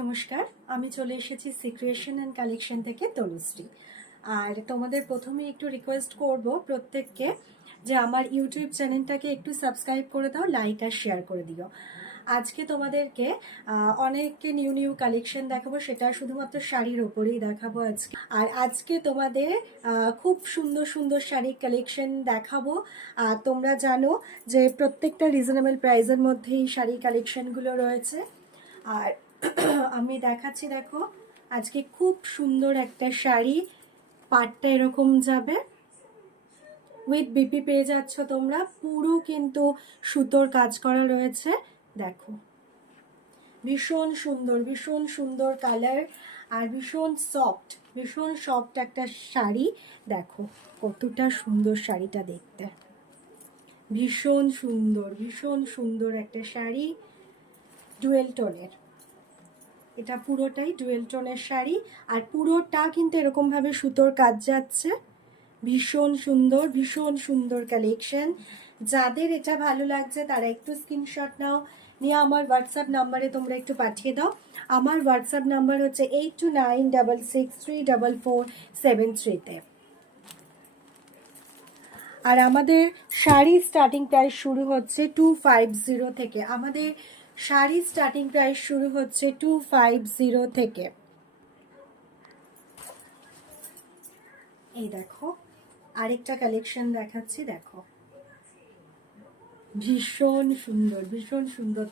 নমস্কার, আমি চলে এসেছি সিক্রিয়েশন অ্যান্ড কালেকশন থেকে তনুশ্রী। আর তোমাদের প্রথমে একটু রিকোয়েস্ট করব প্রত্যেককে যে আমার ইউটিউব চ্যানেলটাকে একটু সাবস্ক্রাইব করে দাও, লাইক আর শেয়ার করে দিও। আজকে তোমাদেরকে অনেক নিউ কালেকশন দেখাবো, সেটা শুধুমাত্র শাড়ির ওপরেই দেখাবো আজকে। আর আজকে তোমাদের খুব সুন্দর সুন্দর শাড়ির কালেকশন দেখাবো। আর তোমরা জানো যে প্রত্যেকটা রিজনেবল প্রাইসের মধ্যেই শাড়ির কালেকশনগুলো রয়েছে। আর আমি দেখাচ্ছি, দেখো আজকে খুব সুন্দর একটা শাড়ি, পাটটা এরকম যাবে, উইথ বিপি পেয়ে যাচ্ছ তোমরা, পুরো কিন্তু সুতোর কাজ করা রয়েছে। দেখো ভীষণ সুন্দর, ভীষণ সুন্দর কালার আর ভীষণ সফট একটা শাড়ি। দেখো কতটা সুন্দর শাড়িটা দেখতে, ভীষণ সুন্দর একটা শাড়ি, ডুয়েল টোনের। এটা পুরোটাই ডুয়েল টোনের শাড়ি আর পুরোটা কিন্তু এরকমভাবে সুতোর কাজ যাচ্ছে। ভীষণ সুন্দর কালেকশন। যাদের এটা ভালো লাগছে তারা একটু স্ক্রিনশট নাও, নিয়ে আমার হোয়াটসঅ্যাপ নাম্বারে তোমরা একটু পাঠিয়ে দাও। আমার হোয়াটসঅ্যাপ নাম্বার হচ্ছে 8296634473 আর আমাদের শাড়ি স্টার্টিং প্রাইস শুরু হচ্ছে 250 থেকে। আমাদের শাড়ি স্টার্টিং প্রাইস শুরু হচ্ছে 250 থেকে। এই দেখো আরেকটা কালেকশন দেখাচ্ছি, দেখো ভীষণ সুন্দর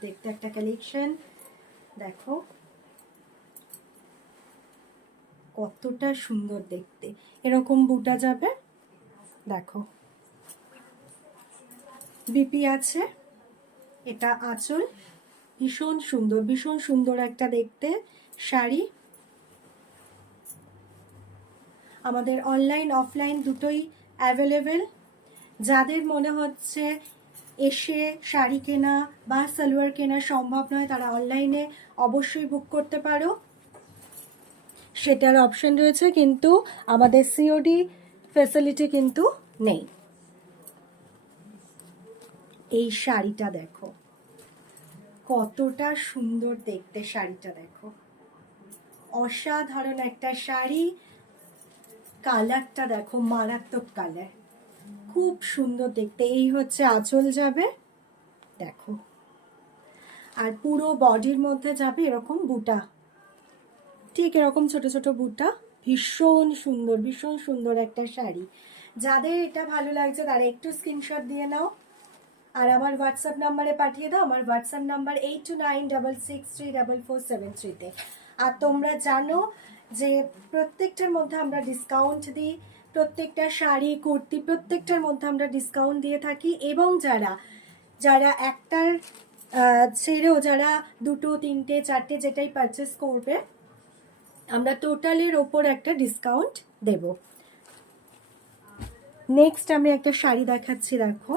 দেখতে একটা কালেকশন। দেখো কতটা সুন্দর দেখতে, এরকম বুটা যাবে। দেখো বিপি আছে, এটা আঁচল, ভীষণ সুন্দর একটা দেখতে শাড়ি। আমাদের অনলাইন অফলাইন দুটোই অ্যাভেলেবেল। যাদের মনে হচ্ছে এসে শাড়ি কেনা বা সালোয়ার কেনা সম্ভব নয়, তারা অনলাইনে অবশ্যই বুক করতে পারো, সেটার অপশন রয়েছে, কিন্তু আমাদের সিওডি ফ্যাসিলিটি কিন্তু নেই। এই শাড়িটা দেখো কতটা সুন্দর দেখতে, শাড়িটা দেখো অসাধারণ একটা শাড়ি। কালারটা দেখো মারাত্মক কালার, খুব সুন্দর দেখতে। এই হচ্ছে আঁচল যাবে, দেখো, আর পুরো বডির মধ্যে যাবে এরকম বুটা, ঠিক এরকম ছোট ছোট বুটা। ভীষণ সুন্দর একটা শাড়ি। যাদের এটা ভালো লাগছে তারা একটু স্ক্রিনশট দিয়ে নাও আর আমার হোয়াটসঅ্যাপ নাম্বারে পাঠিয়ে দাও। আমার হোয়াটসঅ্যাপ নাম্বার 8296634473 আর তোমরা জানো যে প্রত্যেকটার মধ্যে আমরা ডিসকাউন্ট দিই, প্রত্যেকটা শাড়ি কুর্তি প্রত্যেকটার মধ্যে আমরা ডিসকাউন্ট দিয়ে থাকি। এবং যারা যারা একটার ছেড়েও যারা দুটো তিনটে চারটে যেটাই পারচেস করবে, আমরা টোটালের ওপর একটা ডিসকাউন্ট দেব। নেক্সট আমি একটা শাড়ি দেখাচ্ছি, দেখো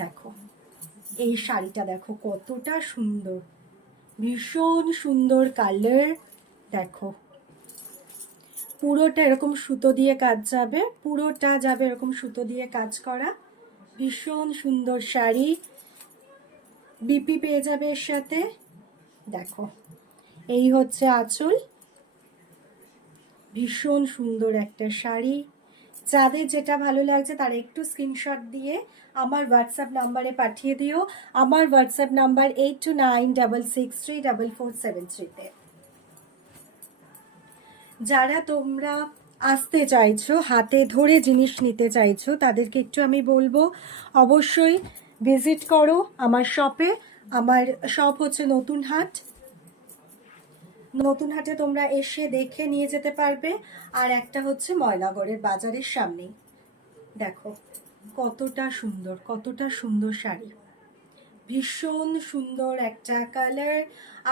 দেখো এই শাড়িটা দেখো কতটা সুন্দর, ভীষণ সুন্দর কালার। দেখো পুরোটা এরকম সুতো দিয়ে কাজ যাবে, পুরোটা যাবে এরকম সুতো দিয়ে কাজ করা। ভীষণ সুন্দর শাড়ি, বিপি পেয়ে যাবে এর সাথে। দেখো এই হচ্ছে আঁচল, ভীষণ সুন্দর একটা শাড়ি। যাদের যেটা ভালো লাগছে তারা একটু স্ক্রিনশট দিয়ে আমার হোয়াটসঅ্যাপ নাম্বারে পাঠিয়ে দিও। আমার হোয়াটসঅ্যাপ নাম্বার 8296634473 যারা তোমরা আসতে চাইছো, হাতে ধরে জিনিস নিতে চাইছো, তাদেরকে একটু আমি বলবো অবশ্যই ভিজিট করো আমার শপে। আমার শপ হচ্ছে নতুন হাটে তোমরা এসে দেখে নিয়ে যেতে পারবে। আর একটা হচ্ছে ময়নাগড়ের বাজারের সামনেই। দেখো কতটা সুন্দর শাড়ি, ভীষণ সুন্দর একটা কালার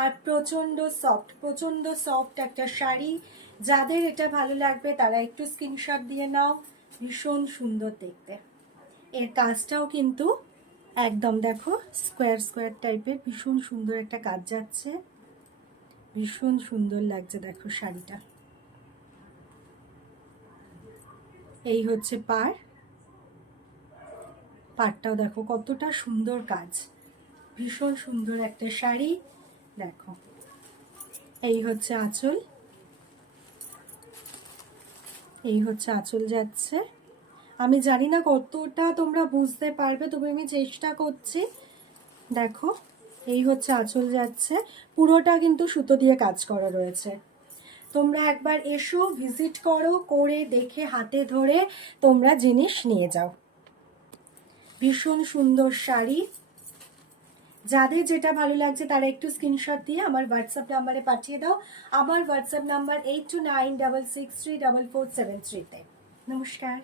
আর প্রচন্ড সফট একটা শাড়ি। যাদের এটা ভালো লাগবে তারা একটু স্ক্রিনশট দিয়ে নাও। ভীষণ সুন্দর দেখতে, এর কাজটাও কিন্তু একদম দেখো স্কোয়ার টাইপের, ভীষণ সুন্দর একটা কাজ যাচ্ছে, ভীষণ সুন্দর লাগছে। দেখো শাড়িটা, এই হচ্ছে পাড়টাও দেখো কতটা সুন্দর কাজ। ভীষণ সুন্দর একটা শাড়ি। দেখো, এই হচ্ছে আঁচল, এই হচ্ছে আঁচল যাচ্ছে। আমি জানি না কতটা তোমরা বুঝতে পারবে, তবে আমি চেষ্টা করছি। দেখো, এই হচ্ছে আঁচল যাচ্ছে, পুরোটা কিন্তু সুতো দিয়ে কাজ করা রয়েছে। তোমরা একবার এসো, ভিজিট করো, করে দেখে হাতে ধরে তোমরা জিনিস নিয়ে যাও। ভীষণ সুন্দর শাড়ি। যাদের যেটা ভালো লাগছে তারা একটু স্ক্রিনশট দিয়ে আমার হোয়াটসঅ্যাপ নাম্বারে পাঠিয়ে দাও। আমার হোয়াটসঅ্যাপ নাম্বার 8296634473-তে। নমস্কার।